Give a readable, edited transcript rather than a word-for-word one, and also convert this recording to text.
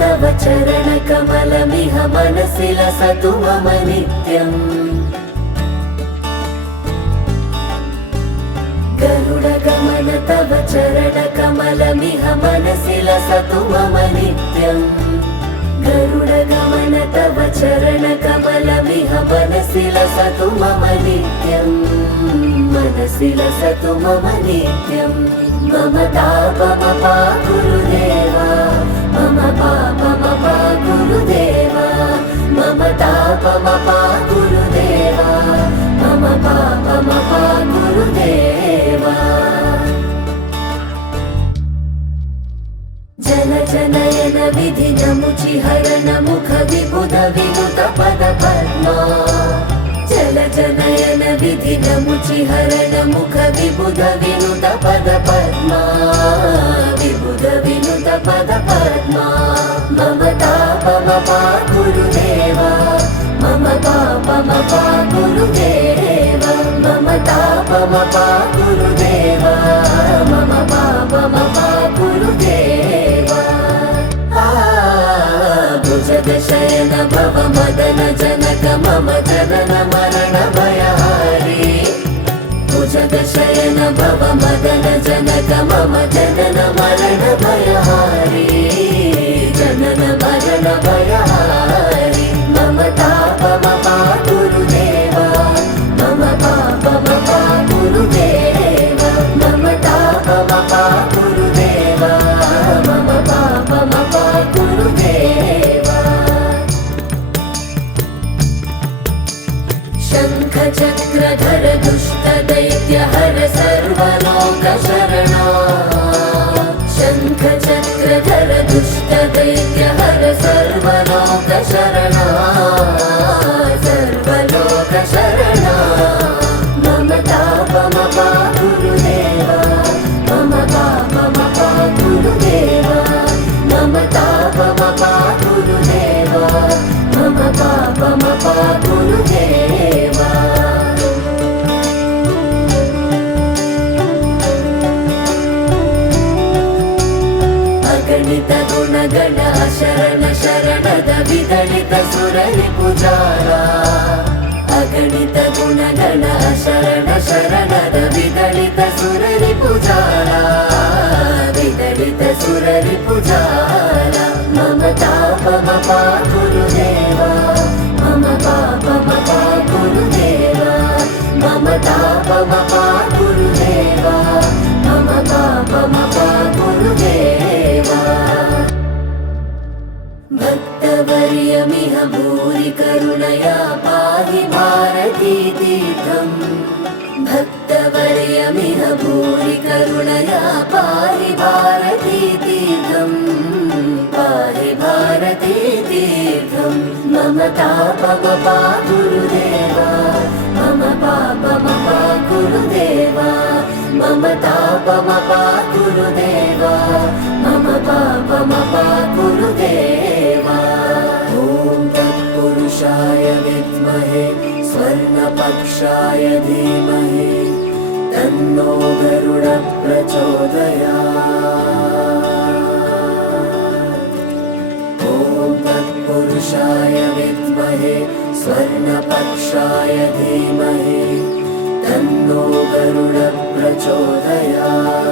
तव चरणकमलमिह मनसि लसतु मम नित्यम्। गरुडगमन तव चरणकमलमिह मनसि लसतु मम नित्यम्। गरुडगमन तव चरणकमलमिह मनसि लसतु मम नित्यम्। मनसि लसतु मम नित्यम्। मम तापमपा गुरुदेव मम पापमपा गुरुदेव मम तापमपा गुरुदेव मम पापमपा गुरुदेव। जन जनयन विधिनमुचिहरण मुख विबुध विनुत पद पद्मा। जल जनयन विधिनमुचिहरण मुख विबुध विनुत पद पद्मा। विबुध विनुत पद पद्मा। मम तापमपा गुरुदेव मम पापमपा गुरुदेव मम तापमपा गुरुदेव मम पापमपा गुरुदेव। भुजगशयन भव मदन जनक मम जनन मरण भयहारी। भुजगशयन भव मदन जनक मम जनन मरण भयहारी। जनन मरण भयहारी। मम तापमपा गुरुदेव मम पापमपा गुरुदेव मम तापमपा गुरुदेव मम पापमपा गुरुदेव। शंख चक्रधर दुष्ट दैत्य हर सर्वलोक शरणा। शंख चक्रधर दुष्ट दैत्य हर सर्वलोक शरणा। सर्वलोक शरणा। मम तापमपा गुरुदेव मम पापमपा गुरुदेव मम तापमपा गुरुदेव मम पापमपा गुरुदेव। अगणित गुणगण शरण शरणद विदलित सुररिपुजारा। अगणित गुणगण शरण शरणद विदलित सुररिपुजारा। विदलित सुररिपुजारा। मम तापमपा गुरुदेव मम पापमपा गुरुदेव मम तापमपा गुरुदेव मम पापमपा गुरुदेव। भक्तवर्यमिह भूरि करुणया पाहि भारती तीर्थम्। भक्तवर्यमिह भूरि करुणया पाहि भारती तीर्थम्। पाहि भारती तीर्थम्। मम तापमपा गुरुदेव मम पापमपा गुरुदेव मम तापमपा गुरुदेव मम पापमपा गुरुदेव। ॐ तत्पुरुषाय विद्महे स्वर्णपक्षाय धीमहि तन्नो गरुड प्रचोदयात्। ॐ तत्पुरुषाय विद्महे स्वर्णपक्षाय धीमहि तन्नो गरुड प्रचोदयात्।